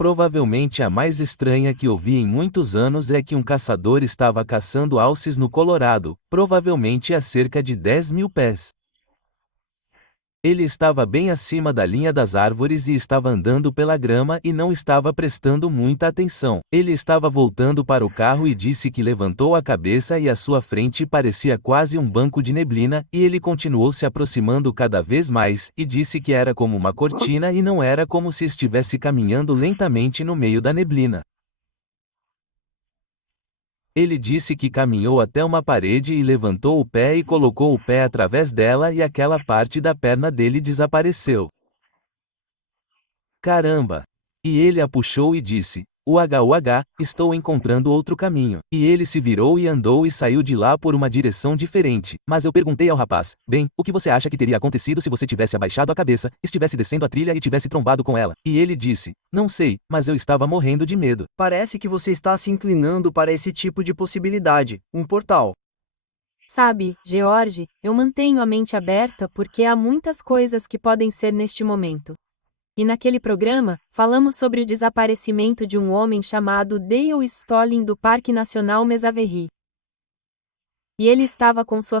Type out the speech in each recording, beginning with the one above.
Provavelmente a mais estranha que ouvi em muitos anos é que um caçador estava caçando alces no Colorado, provavelmente a cerca de 10.000 pés. Ele estava bem acima da linha das árvores e estava andando pela grama e não estava prestando muita atenção. Ele estava voltando para o carro e disse que levantou a cabeça e à sua frente parecia quase um banco de neblina, e ele continuou se aproximando cada vez mais, e disse que era como uma cortina e não era como se estivesse caminhando lentamente no meio da neblina. Ele disse que caminhou até uma parede e levantou o pé e colocou o pé através dela e aquela parte da perna dele desapareceu. Caramba! E ele a puxou e disse: "Uagá, estou encontrando outro caminho." E ele se virou e andou e saiu de lá por uma direção diferente. Mas eu perguntei ao rapaz: "Bem, o que você acha que teria acontecido se você tivesse abaixado a cabeça, estivesse descendo a trilha e tivesse trombado com ela?" E ele disse: "Não sei, mas eu estava morrendo de medo." Parece que você está se inclinando para esse tipo de possibilidade, um portal. Sabe, George, eu mantenho a mente aberta porque há muitas coisas que podem ser neste momento. E naquele programa, falamos sobre o desaparecimento de um homem chamado Dale Stolling do Parque Nacional Mesaverry. E ele estava com sua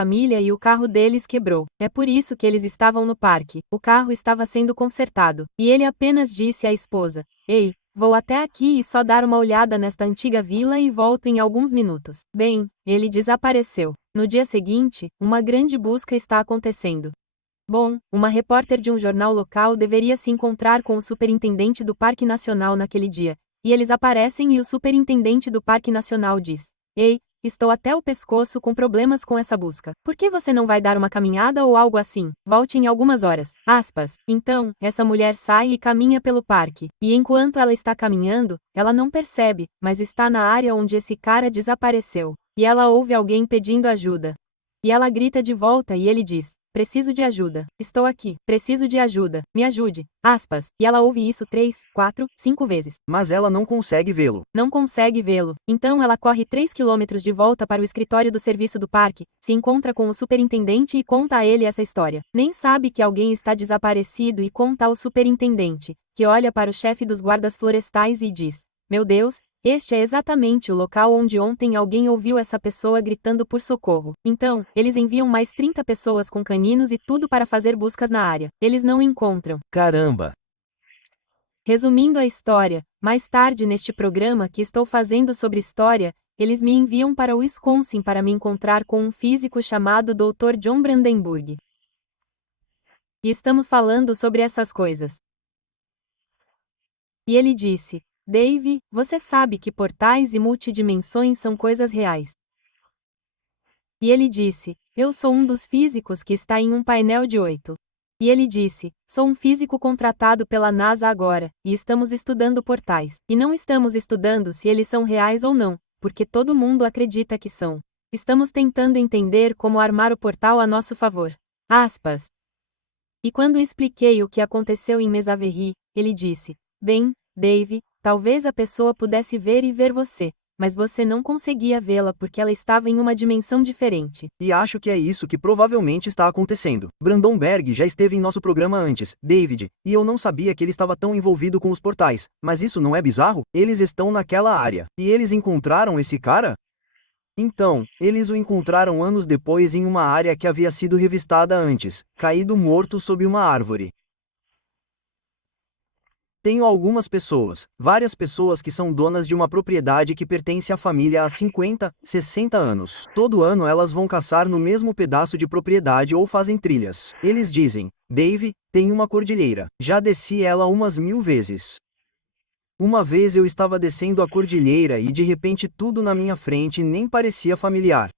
família e o carro deles quebrou. É por isso que eles estavam no parque. O carro estava sendo consertado. E ele apenas disse à esposa: "Ei, vou até aqui e só dar uma olhada nesta antiga vila e volto em alguns minutos." Bem, ele desapareceu. No dia seguinte, uma grande busca está acontecendo. Bom, uma repórter de um jornal local deveria se encontrar com o superintendente do Parque Nacional naquele dia, e eles aparecem e o superintendente do Parque Nacional diz: "Ei, estou até o pescoço com problemas com essa busca. Por que você não vai dar uma caminhada ou algo assim? Volte em algumas horas." Então, essa mulher sai e caminha pelo parque, e enquanto ela está caminhando, ela não percebe, mas está na área onde esse cara desapareceu. E ela ouve alguém pedindo ajuda. E ela grita de volta e ele diz: "Preciso de ajuda. Estou aqui. Preciso de ajuda. Me ajude." E ela ouve isso 3, 4, 5 vezes. Mas ela não consegue vê-lo. Não consegue vê-lo. Então ela corre 3 quilômetros de volta para o escritório do serviço do parque, se encontra com o superintendente e conta a ele essa história. Nem sabe que alguém está desaparecido e conta ao superintendente, que olha para o chefe dos guardas florestais e diz: "Meu Deus, este é exatamente o local onde ontem alguém ouviu essa pessoa gritando por socorro." Então, eles enviam mais 30 pessoas com caninos e tudo para fazer buscas na área. Eles não encontram. Caramba! Resumindo a história, mais tarde neste programa que estou fazendo sobre história, eles me enviam para Wisconsin para me encontrar com um físico chamado Dr. John Brandenburg. E estamos falando sobre essas coisas. E ele disse: "Dave, você sabe que portais e multidimensões são coisas reais." E ele disse: "Eu sou um dos físicos que está em um painel de 8. E ele disse: "Sou um físico contratado pela NASA agora, e estamos estudando portais. E não estamos estudando se eles são reais ou não, porque todo mundo acredita que são. Estamos tentando entender como armar o portal a nosso favor." E quando expliquei o que aconteceu em Mesaverry, ele disse: "Bem, Dave, talvez a pessoa pudesse ver e ver você, mas você não conseguia vê-la porque ela estava em uma dimensão diferente." E acho que é isso que provavelmente está acontecendo. Brandenburg já esteve em nosso programa antes, David, e eu não sabia que ele estava tão envolvido com os portais. Mas isso não é bizarro? Eles estão naquela área. E eles encontraram esse cara? Então, eles o encontraram anos depois em uma área que havia sido revistada antes, caído morto sob uma árvore. Tenho algumas pessoas, várias pessoas que são donas de uma propriedade que pertence à família há 50, 60 anos. Todo ano elas vão caçar no mesmo pedaço de propriedade ou fazem trilhas. Eles dizem: "Dave, tem uma cordilheira. Já desci ela umas 1000 vezes." Uma vez eu estava descendo a cordilheira e de repente tudo na minha frente nem parecia familiar.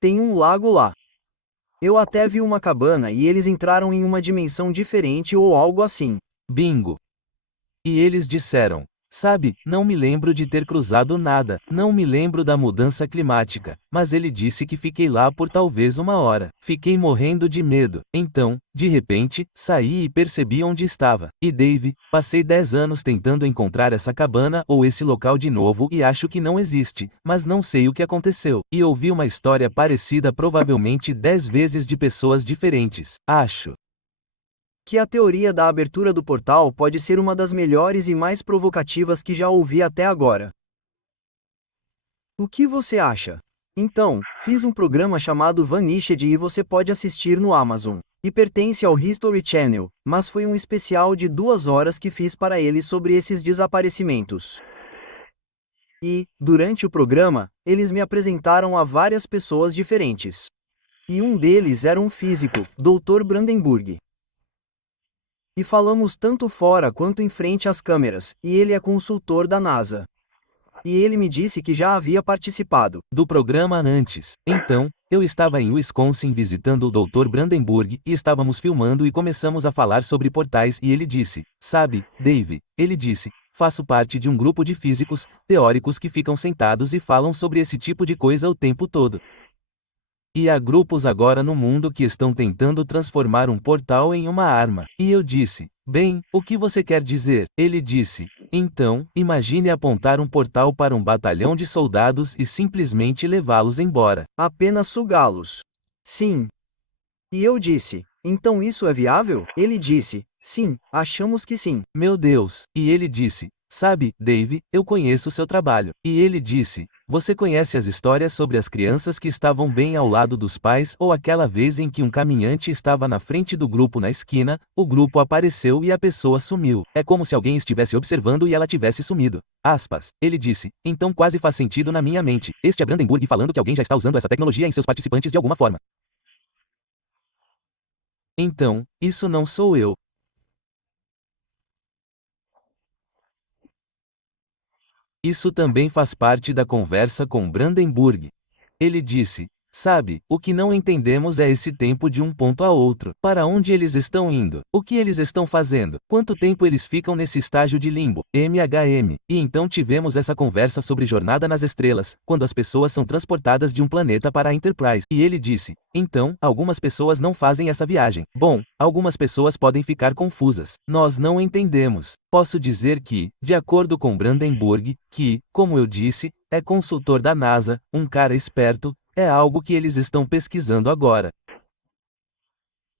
Tem um lago lá. Eu até vi uma cabana e eles entraram em uma dimensão diferente ou algo assim. Bingo! E eles disseram: "Sabe, não me lembro de ter cruzado nada, não me lembro da mudança climática, mas ele disse que fiquei lá por talvez 1 hora. Fiquei morrendo de medo. Então, de repente, saí e percebi onde estava. E Dave, passei 10 anos tentando encontrar essa cabana ou esse local de novo e acho que não existe, mas não sei o que aconteceu. E ouvi uma história parecida provavelmente 10 vezes de pessoas diferentes, acho." Que a teoria da abertura do portal pode ser uma das melhores e mais provocativas que já ouvi até agora. O que você acha? Então, fiz um programa chamado Vanished e você pode assistir no Amazon. E pertence ao History Channel, mas foi um especial de 2 horas que fiz para eles sobre esses desaparecimentos. E, durante o programa, eles me apresentaram a várias pessoas diferentes. E um deles era um físico, Dr. Brandenburg. E falamos tanto fora quanto em frente às câmeras, e ele é consultor da NASA. E ele me disse que já havia participado do programa antes. Então, eu estava em Wisconsin visitando o Dr. Brandenburg e estávamos filmando e começamos a falar sobre portais e ele disse, sabe, Dave, ele disse, faço parte de um grupo de físicos, teóricos que ficam sentados e falam sobre esse tipo de coisa o tempo todo. E há grupos agora no mundo que estão tentando transformar um portal em uma arma. E eu disse, bem, o que você quer dizer? Ele disse, então, imagine apontar um portal para um batalhão de soldados e simplesmente levá-los embora. Apenas sugá-los. Sim. E eu disse, então isso é viável? Ele disse, sim, achamos que sim. Meu Deus. E ele disse, sabe, Dave, eu conheço seu trabalho. E ele disse, você conhece as histórias sobre as crianças que estavam bem ao lado dos pais ou aquela vez em que um caminhante estava na frente do grupo na esquina, o grupo apareceu e a pessoa sumiu. É como se alguém estivesse observando e ela tivesse sumido. Aspas. Ele disse, então quase faz sentido na minha mente. Este é Brandenburg falando que alguém já está usando essa tecnologia em seus participantes de alguma forma. Então, isso não sou eu. Isso também faz parte da conversa com Brandenburg. Ele disse, sabe, o que não entendemos é esse tempo de um ponto a outro. Para onde eles estão indo? O que eles estão fazendo? Quanto tempo eles ficam nesse estágio de limbo? MHM. E então tivemos essa conversa sobre Jornada nas Estrelas, quando as pessoas são transportadas de um planeta para a Enterprise. E ele disse, então, algumas pessoas não fazem essa viagem. Bom, algumas pessoas podem ficar confusas. Nós não entendemos. Posso dizer que, de acordo com Brandenburg, que, como eu disse, é consultor da NASA, um cara esperto, é algo que eles estão pesquisando agora.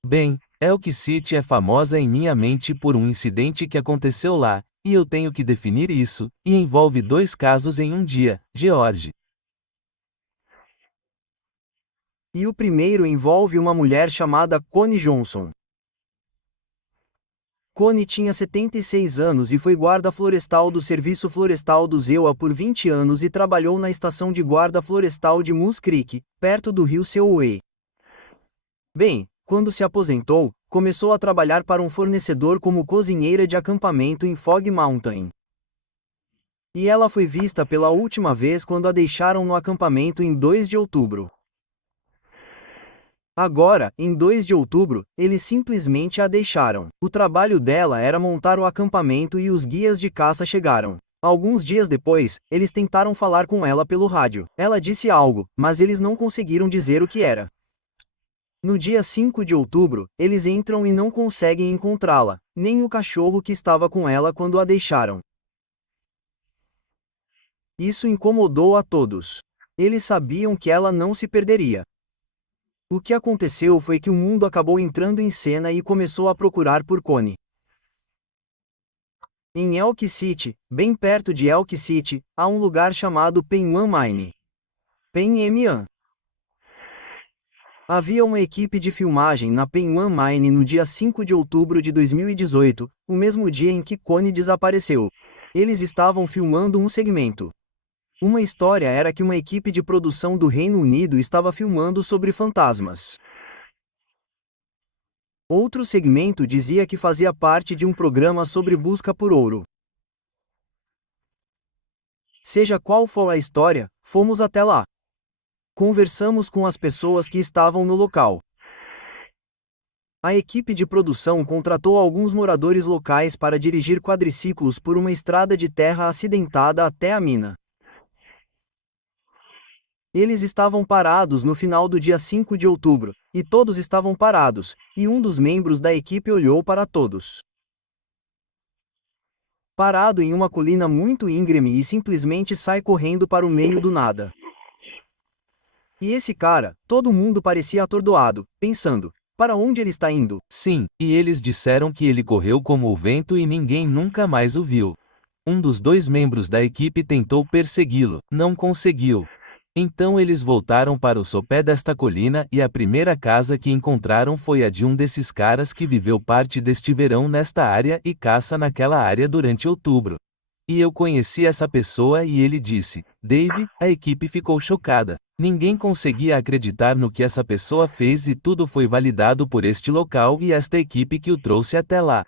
Bem, Elk City é famosa em minha mente por um incidente que aconteceu lá, e eu tenho que definir isso, e envolve 2 casos em um dia, George. E o primeiro envolve uma mulher chamada Connie Johnson. Connie tinha 76 anos e foi guarda florestal do Serviço Florestal do ZEUA por 20 anos e trabalhou na estação de guarda florestal de Moose Creek, perto do rio Selway. Bem, quando se aposentou, começou a trabalhar para um fornecedor como cozinheira de acampamento em Fog Mountain. E ela foi vista pela última vez quando a deixaram no acampamento em 2 de outubro. Agora, em 2 de outubro, eles simplesmente a deixaram. O trabalho dela era montar o acampamento e os guias de caça chegaram. Alguns dias depois, eles tentaram falar com ela pelo rádio. Ela disse algo, mas eles não conseguiram dizer o que era. No dia 5 de outubro, eles entram e não conseguem encontrá-la, nem o cachorro que estava com ela quando a deixaram. Isso incomodou a todos. Eles sabiam que ela não se perderia. O que aconteceu foi que o mundo acabou entrando em cena e começou a procurar por Connie. Em Elk City, bem perto de Elk City, há um lugar chamado Penwan Mine. Penman. Havia uma equipe de filmagem na Penwan Mine no dia 5 de outubro de 2018, o mesmo dia em que Connie desapareceu. Eles estavam filmando um segmento. Uma história era que uma equipe de produção do Reino Unido estava filmando sobre fantasmas. Outro segmento dizia que fazia parte de um programa sobre busca por ouro. Seja qual for a história, fomos até lá. Conversamos com as pessoas que estavam no local. A equipe de produção contratou alguns moradores locais para dirigir quadriciclos por uma estrada de terra acidentada até a mina. Eles estavam parados no final do dia 5 de outubro, e todos estavam parados, e um dos membros da equipe olhou para todos. Parado em uma colina muito íngreme e simplesmente sai correndo para o meio do nada. E esse cara, todo mundo parecia atordoado, pensando, Para onde ele está indo? Sim, e eles disseram que ele correu como o vento e ninguém nunca mais o viu. Um dos dois membros da equipe tentou persegui-lo, não conseguiu. Então eles voltaram para o sopé desta colina e a primeira casa que encontraram foi a de um desses caras que viveu parte deste verão nesta área e caça naquela área durante outubro. E eu conheci essa pessoa e ele disse: Dave, a equipe ficou chocada. Ninguém conseguia acreditar no que essa pessoa fez e tudo foi validado por este local e esta equipe que o trouxe até lá.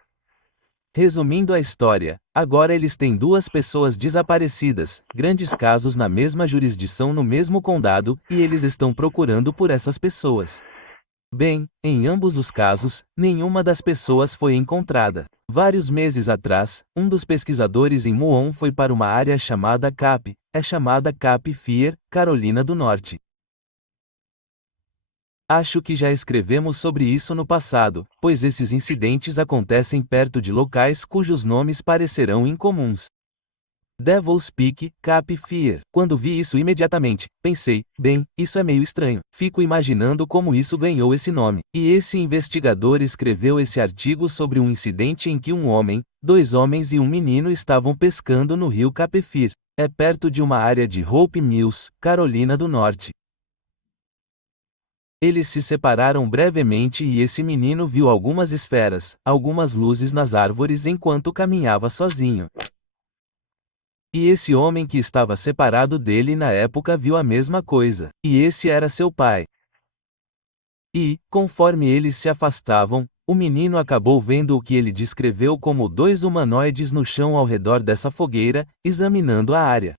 Resumindo a história, agora eles têm duas pessoas desaparecidas, grandes casos na mesma jurisdição no mesmo condado, e eles estão procurando por essas pessoas. Bem, em ambos os casos, nenhuma das pessoas foi encontrada. Vários meses atrás, um dos pesquisadores em Muon foi para uma área chamada Cape Fear, Carolina do Norte. Acho que já escrevemos sobre isso no passado, pois esses incidentes acontecem perto de locais cujos nomes parecerão incomuns. Devil's Peak, Cape Fear. Quando vi isso imediatamente, pensei, bem, isso é meio estranho. Fico imaginando como isso ganhou esse nome. E esse investigador escreveu esse artigo sobre um incidente em que um homem, dois homens e um menino estavam pescando no rio Cape Fear. É perto de uma área de Hope Mills, Carolina do Norte. Eles se separaram brevemente e esse menino viu algumas esferas, algumas luzes nas árvores enquanto caminhava sozinho. E esse homem que estava separado dele na época viu a mesma coisa, e esse era seu pai. E, conforme eles se afastavam, o menino acabou vendo o que ele descreveu como dois humanoides no chão ao redor dessa fogueira, examinando a área.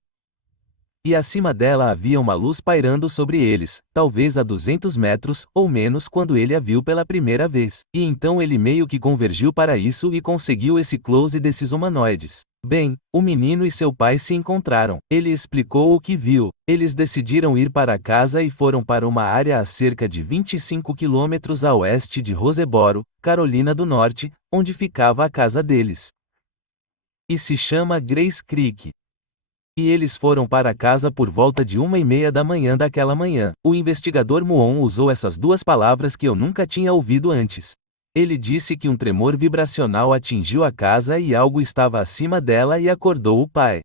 E acima dela havia uma luz pairando sobre eles, talvez a 200 metros, ou menos quando ele a viu pela primeira vez. E então ele meio que convergiu para isso e conseguiu esse close desses humanoides. Bem, o menino e seu pai se encontraram. Ele explicou o que viu. Eles decidiram ir para casa e foram para uma área a cerca de 25 quilômetros a oeste de Roseboro, Carolina do Norte, onde ficava a casa deles. E se chama Grace Creek. E eles foram para casa por volta de 1:30 da manhã daquela manhã. O investigador Muon usou essas duas palavras que eu nunca tinha ouvido antes. Ele disse que um tremor vibracional atingiu a casa e algo estava acima dela e acordou o pai.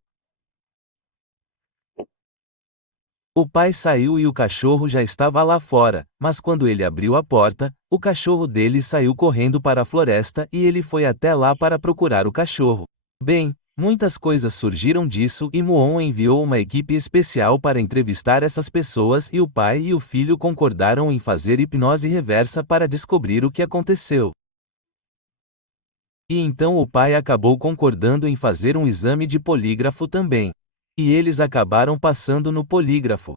O pai saiu e o cachorro já estava lá fora, mas quando ele abriu a porta, o cachorro dele saiu correndo para a floresta e ele foi até lá para procurar o cachorro. Bem, muitas coisas surgiram disso e Muon enviou uma equipe especial para entrevistar essas pessoas e o pai e o filho concordaram em fazer hipnose reversa para descobrir o que aconteceu. E então o pai acabou concordando em fazer um exame de polígrafo também. E eles acabaram passando no polígrafo.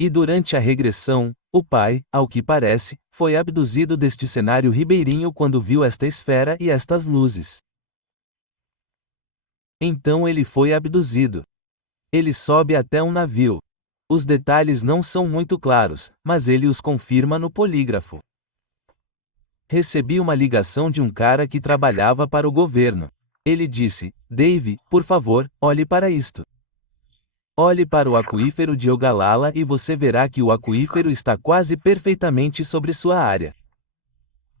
E durante a regressão, o pai, ao que parece, foi abduzido deste cenário ribeirinho quando viu esta esfera e estas luzes. Então ele foi abduzido. Ele sobe até um navio. Os detalhes não são muito claros, mas ele os confirma no polígrafo. Recebi uma ligação de um cara que trabalhava para o governo. Ele disse: Dave, por favor, olhe para isto. Olhe para o aquífero de Ogallala e você verá que o aquífero está quase perfeitamente sobre sua área.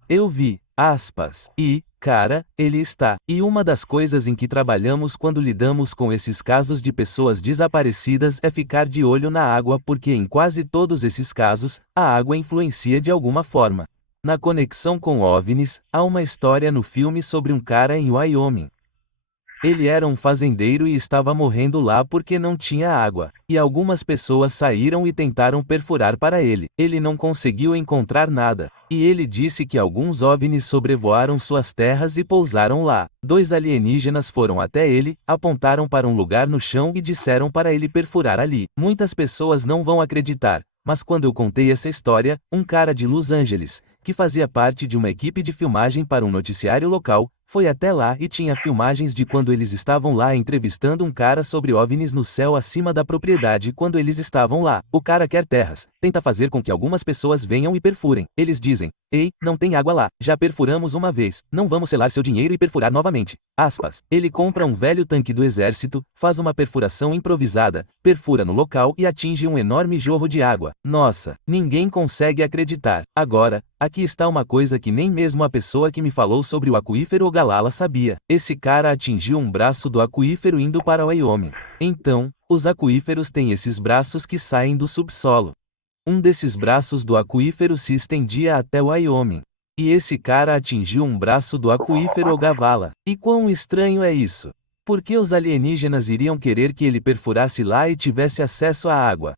Eu vi, aspas, e, cara, ele está. E uma das coisas em que trabalhamos quando lidamos com esses casos de pessoas desaparecidas é ficar de olho na água porque em quase todos esses casos, a água influencia de alguma forma. Na conexão com OVNIs, há uma história no filme sobre um cara em Wyoming. Ele era um fazendeiro e estava morrendo lá porque não tinha água, e algumas pessoas saíram e tentaram perfurar para ele. Ele não conseguiu encontrar nada, e ele disse que alguns OVNIs sobrevoaram suas terras e pousaram lá. Dois alienígenas foram até ele, apontaram para um lugar no chão e disseram para ele perfurar ali. Muitas pessoas não vão acreditar, mas quando eu contei essa história, um cara de Los Angeles, que fazia parte de uma equipe de filmagem para um noticiário local, Foi até lá e tinha filmagens de quando eles estavam lá entrevistando um cara sobre OVNIs no céu acima da propriedade quando eles estavam lá. O cara quer terras, tenta fazer com que algumas pessoas venham e perfurem. Eles dizem, ei, não tem água lá, já perfuramos uma vez, não vamos selar seu dinheiro e perfurar novamente. Aspas. Ele compra um velho tanque do exército, faz uma perfuração improvisada, perfura no local e atinge um enorme jorro de água. Nossa, ninguém consegue acreditar. Agora, aqui está uma coisa que nem mesmo a pessoa que me falou sobre o aquífero Ogallala sabia. Esse cara atingiu um braço do aquífero indo para o Wyoming. Então, os aquíferos têm esses braços que saem do subsolo. Um desses braços do aquífero se estendia até o Wyoming. E esse cara atingiu um braço do aquífero Ogallala. E quão estranho é isso? Por que os alienígenas iriam querer que ele perfurasse lá e tivesse acesso à água?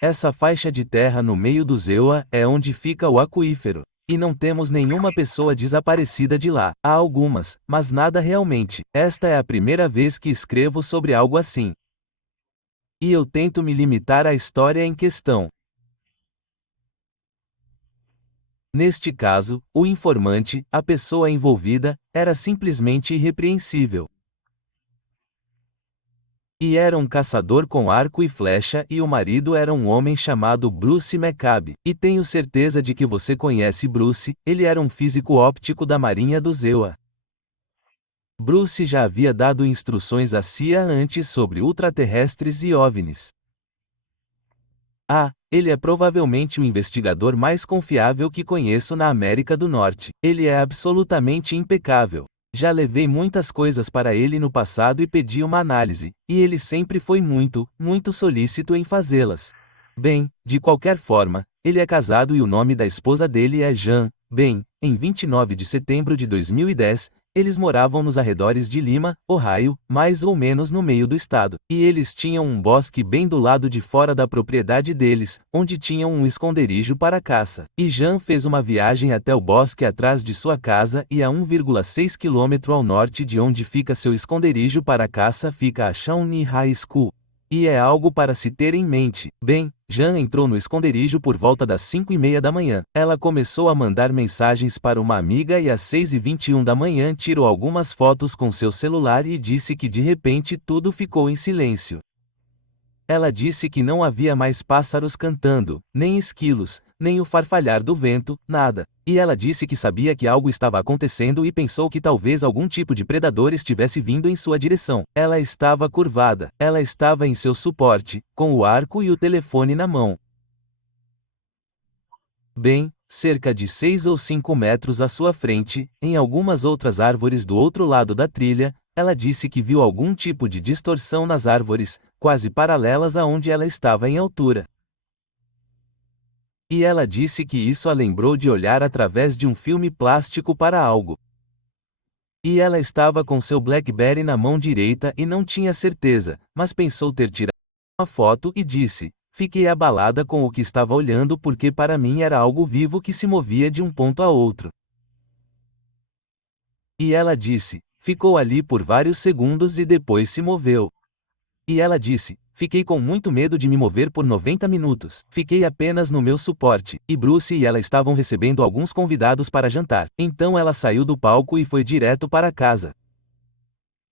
Essa faixa de terra no meio do Zewa é onde fica o aquífero. E não temos nenhuma pessoa desaparecida de lá. Há algumas, mas nada realmente. Esta é a primeira vez que escrevo sobre algo assim. E eu tento me limitar à história em questão. Neste caso, o informante, a pessoa envolvida, era simplesmente irrepreensível. E era um caçador com arco e flecha e o marido era um homem chamado Bruce McCabe. E tenho certeza de que você conhece Bruce, ele era um físico óptico da Marinha do Zewa. Bruce já havia dado instruções à CIA antes sobre ultraterrestres e OVNIs. Ele é provavelmente o investigador mais confiável que conheço na América do Norte. Ele é absolutamente impecável. Já levei muitas coisas para ele no passado e pedi uma análise, e ele sempre foi muito solícito em fazê-las. Bem, de qualquer forma, ele é casado e o nome da esposa dele é Jan. Bem, em 29 de setembro de 2010, eles moravam nos arredores de Lima, Ohio, mais ou menos no meio do estado. E eles tinham um bosque bem do lado de fora da propriedade deles, onde tinham um esconderijo para caça. E Jan fez uma viagem até o bosque atrás de sua casa e a 1,6 km ao norte de onde fica seu esconderijo para caça fica a Shawnee High School. E é algo para se ter em mente. Bem, Jan entrou no esconderijo por volta das 5:30 da manhã. Ela começou a mandar mensagens para uma amiga e às 6:21 da manhã tirou algumas fotos com seu celular e disse que de repente tudo ficou em silêncio. Ela disse que não havia mais pássaros cantando, nem esquilos, nem o farfalhar do vento, nada. E ela disse que sabia que algo estava acontecendo e pensou que talvez algum tipo de predador estivesse vindo em sua direção. Ela estava curvada. Ela estava em seu suporte, com o arco e o telefone na mão. Bem, cerca de 6 ou 5 metros à sua frente, em algumas outras árvores do outro lado da trilha, ela disse que viu algum tipo de distorção nas árvores, quase paralelas a onde ela estava em altura. E ela disse que isso a lembrou de olhar através de um filme plástico para algo. E ela estava com seu BlackBerry na mão direita e não tinha certeza, mas pensou ter tirado uma foto e disse: fiquei abalada com o que estava olhando porque para mim era algo vivo que se movia de um ponto a outro. E ela disse: ficou ali por vários segundos e depois se moveu. E ela disse: fiquei com muito medo de me mover por 90 minutos. Fiquei apenas no meu suporte, e Bruce e ela estavam recebendo alguns convidados para jantar. Então ela saiu do palco e foi direto para casa.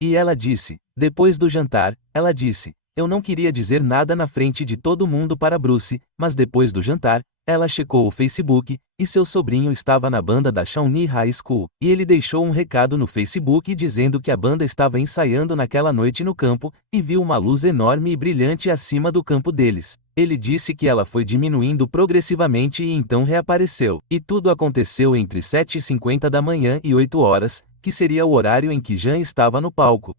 E ela disse: depois do jantar, ela disse: eu não queria dizer nada na frente de todo mundo para Bruce, mas depois do jantar, ela checou o Facebook, e seu sobrinho estava na banda da Shawnee High School, e ele deixou um recado no Facebook dizendo que a banda estava ensaiando naquela noite no campo, e viu uma luz enorme e brilhante acima do campo deles. Ele disse que ela foi diminuindo progressivamente e então reapareceu. E tudo aconteceu entre 7:50 da manhã e 8 horas, que seria o horário em que Jan estava no palco.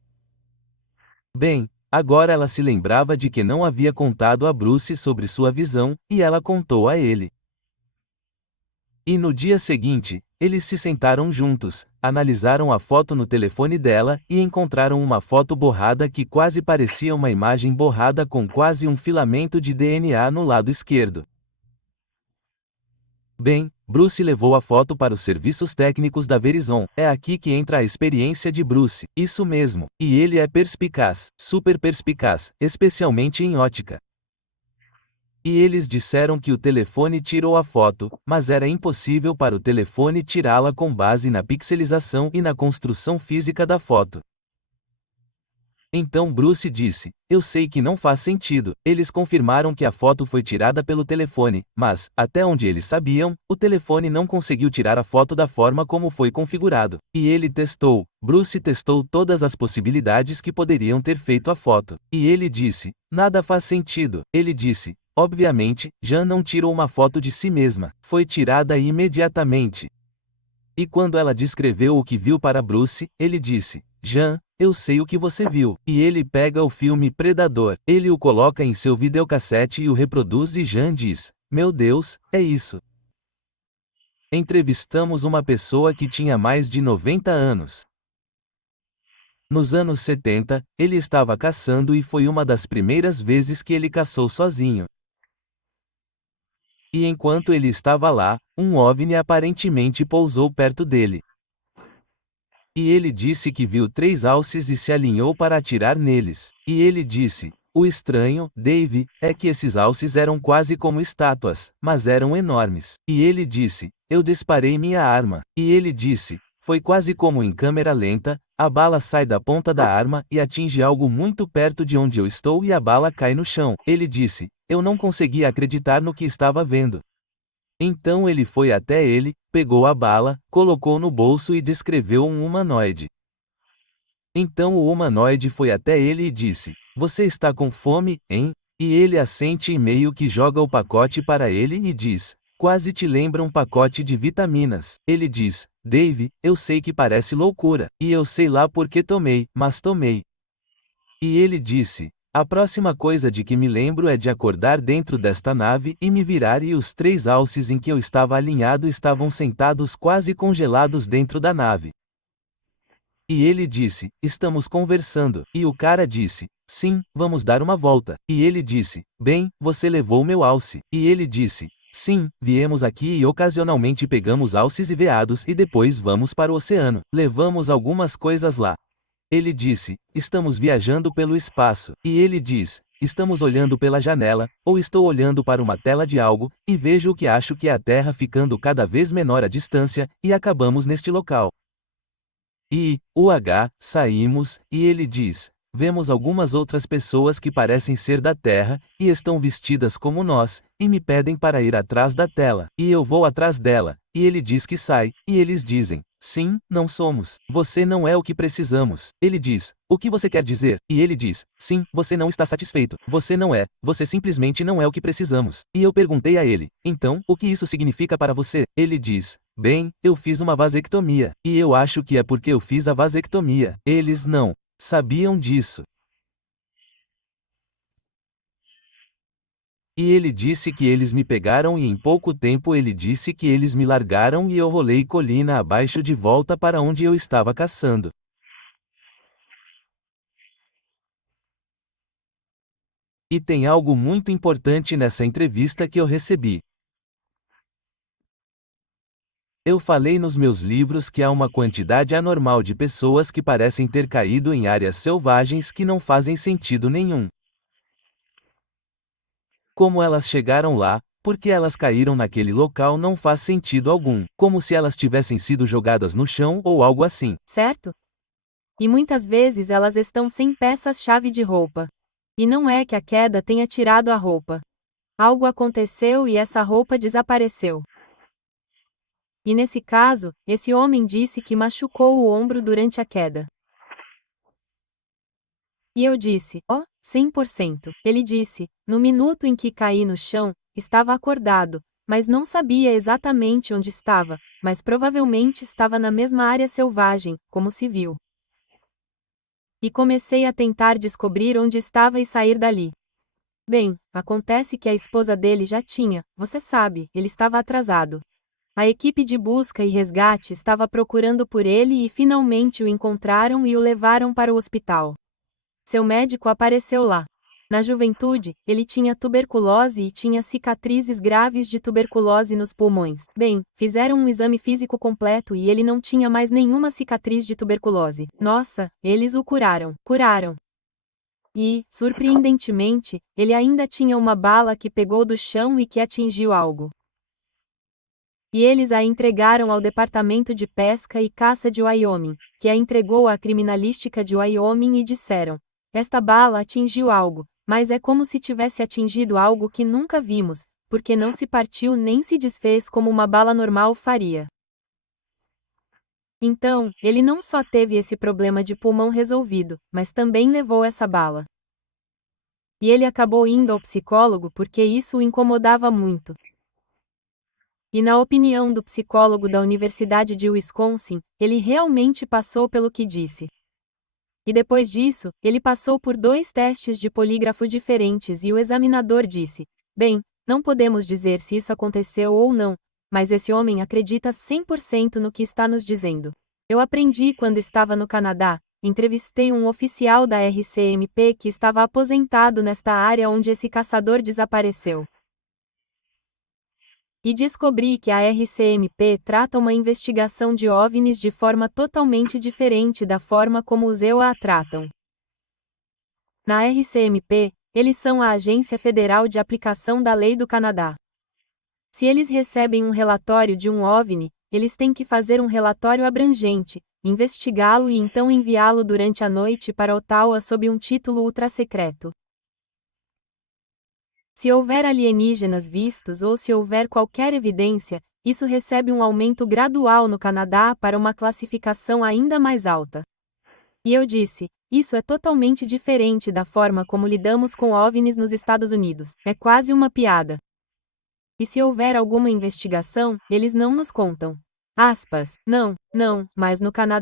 Bem, agora ela se lembrava de que não havia contado a Bruce sobre sua visão, e ela contou a ele. E no dia seguinte, eles se sentaram juntos, analisaram a foto no telefone dela e encontraram uma foto borrada que quase parecia uma imagem borrada com quase um filamento de DNA no lado esquerdo. Bem, Bruce levou a foto para os serviços técnicos da Verizon. É aqui que entra a experiência de Bruce. Isso mesmo. E ele é perspicaz, super perspicaz, especialmente em ótica. E eles disseram que o telefone tirou a foto, mas era impossível para o telefone tirá-la com base na pixelização e na construção física da foto. Então Bruce disse: eu sei que não faz sentido. Eles confirmaram que a foto foi tirada pelo telefone, mas, até onde eles sabiam, o telefone não conseguiu tirar a foto da forma como foi configurado. E ele testou. Bruce testou todas as possibilidades que poderiam ter feito a foto. E ele disse: nada faz sentido. Ele disse: obviamente, Jan não tirou uma foto de si mesma. Foi tirada imediatamente. E quando ela descreveu o que viu para Bruce, ele disse: Jan, eu sei o que você viu. E ele pega o filme Predador, ele o coloca em seu videocassete e o reproduz e Jan diz: meu Deus, é isso. Entrevistamos uma pessoa que tinha mais de 90 anos. Nos anos 70, ele estava caçando e foi uma das primeiras vezes que ele caçou sozinho. E enquanto ele estava lá, um OVNI aparentemente pousou perto dele. E ele disse que viu 3 alces e se alinhou para atirar neles. E ele disse: o estranho, Dave, é que esses alces eram quase como estátuas, mas eram enormes. E ele disse: eu disparei minha arma. E ele disse: foi quase como em câmera lenta, a bala sai da ponta da arma e atinge algo muito perto de onde eu estou e a bala cai no chão. Ele disse: eu não conseguia acreditar no que estava vendo. Então ele foi até ele, pegou a bala, colocou no bolso e descreveu um humanoide. Então o humanoide foi até ele e disse: você está com fome, hein? E ele assente e meio que joga o pacote para ele e diz: quase te lembra um pacote de vitaminas. Ele diz: Dave, eu sei que parece loucura, e eu sei lá porque tomei, mas tomei. E ele disse: a próxima coisa de que me lembro é de acordar dentro desta nave e me virar e os 3 alces em que eu estava alinhado estavam sentados quase congelados dentro da nave. E ele disse: estamos conversando. E o cara disse: sim, vamos dar uma volta. E ele disse: bem, você levou meu alce. E ele disse: sim, viemos aqui e ocasionalmente pegamos alces e veados e depois vamos para o oceano. Levamos algumas coisas lá. Ele disse: estamos viajando pelo espaço. E ele diz: estamos olhando pela janela, ou estou olhando para uma tela de algo, e vejo o que acho que é a Terra ficando cada vez menor a distância, e acabamos neste local. E, saímos, e ele diz: vemos algumas outras pessoas que parecem ser da Terra, e estão vestidas como nós, e me pedem para ir atrás da tela. E eu vou atrás dela, e ele diz que sai, e eles dizem: sim, não somos. Você não é o que precisamos. Ele diz: o que você quer dizer? E ele diz: sim, você não está satisfeito. Você não é, você simplesmente não é o que precisamos. E eu perguntei a ele: então, o que isso significa para você? Ele diz: bem, eu fiz uma vasectomia. E eu acho que é porque eu fiz a vasectomia. Eles não sabiam disso. E ele disse que eles me pegaram e em pouco tempo ele disse que eles me largaram e eu rolei colina abaixo de volta para onde eu estava caçando. E tem algo muito importante nessa entrevista que eu recebi. Eu falei nos meus livros que há uma quantidade anormal de pessoas que parecem ter caído em áreas selvagens que não fazem sentido nenhum. Como elas chegaram lá, porque elas caíram naquele local não faz sentido algum, como se elas tivessem sido jogadas no chão ou algo assim. Certo? E muitas vezes elas estão sem peças-chave de roupa. E não é que a queda tenha tirado a roupa. Algo aconteceu e essa roupa desapareceu. E nesse caso, esse homem disse que machucou o ombro durante a queda. E eu disse: 100%. Ele disse: no minuto em que caí no chão, estava acordado, mas não sabia exatamente onde estava, mas provavelmente estava na mesma área selvagem, como se viu. E comecei a tentar descobrir onde estava e sair dali. Bem, acontece que a esposa dele já tinha, você sabe, ele estava atrasado. A equipe de busca e resgate estava procurando por ele e finalmente o encontraram e o levaram para o hospital. Seu médico apareceu lá. Na juventude, ele tinha tuberculose e tinha cicatrizes graves de tuberculose nos pulmões. Bem, fizeram um exame físico completo e ele não tinha mais nenhuma cicatriz de tuberculose. Nossa, eles o curaram. Curaram. E, surpreendentemente, ele ainda tinha uma bala que pegou do chão e que atingiu algo. E eles a entregaram ao Departamento de Pesca e Caça de Wyoming, que a entregou à criminalística de Wyoming e disseram: esta bala atingiu algo, mas é como se tivesse atingido algo que nunca vimos, porque não se partiu nem se desfez como uma bala normal faria. Então, ele não só teve esse problema de pulmão resolvido, mas também levou essa bala. E ele acabou indo ao psicólogo porque isso o incomodava muito. E na opinião do psicólogo da Universidade de Wisconsin, ele realmente passou pelo que disse. E depois disso, ele passou por 2 testes de polígrafo diferentes e o examinador disse: bem, não podemos dizer se isso aconteceu ou não, mas esse homem acredita 100% no que está nos dizendo. Eu aprendi quando estava no Canadá, entrevistei um oficial da RCMP que estava aposentado nesta área onde esse caçador desapareceu. E descobri que a RCMP trata uma investigação de OVNIs de forma totalmente diferente da forma como os EUA a tratam. Na RCMP, eles são a Agência Federal de Aplicação da Lei do Canadá. Se eles recebem um relatório de um OVNI, eles têm que fazer um relatório abrangente, investigá-lo e então enviá-lo durante a noite para Ottawa sob um título ultra-secreto. Se houver alienígenas vistos ou se houver qualquer evidência, isso recebe um aumento gradual no Canadá para uma classificação ainda mais alta. E eu disse: isso é totalmente diferente da forma como lidamos com OVNIs nos Estados Unidos, é quase uma piada. E se houver alguma investigação, eles não nos contam. Aspas, não, mas no Canadá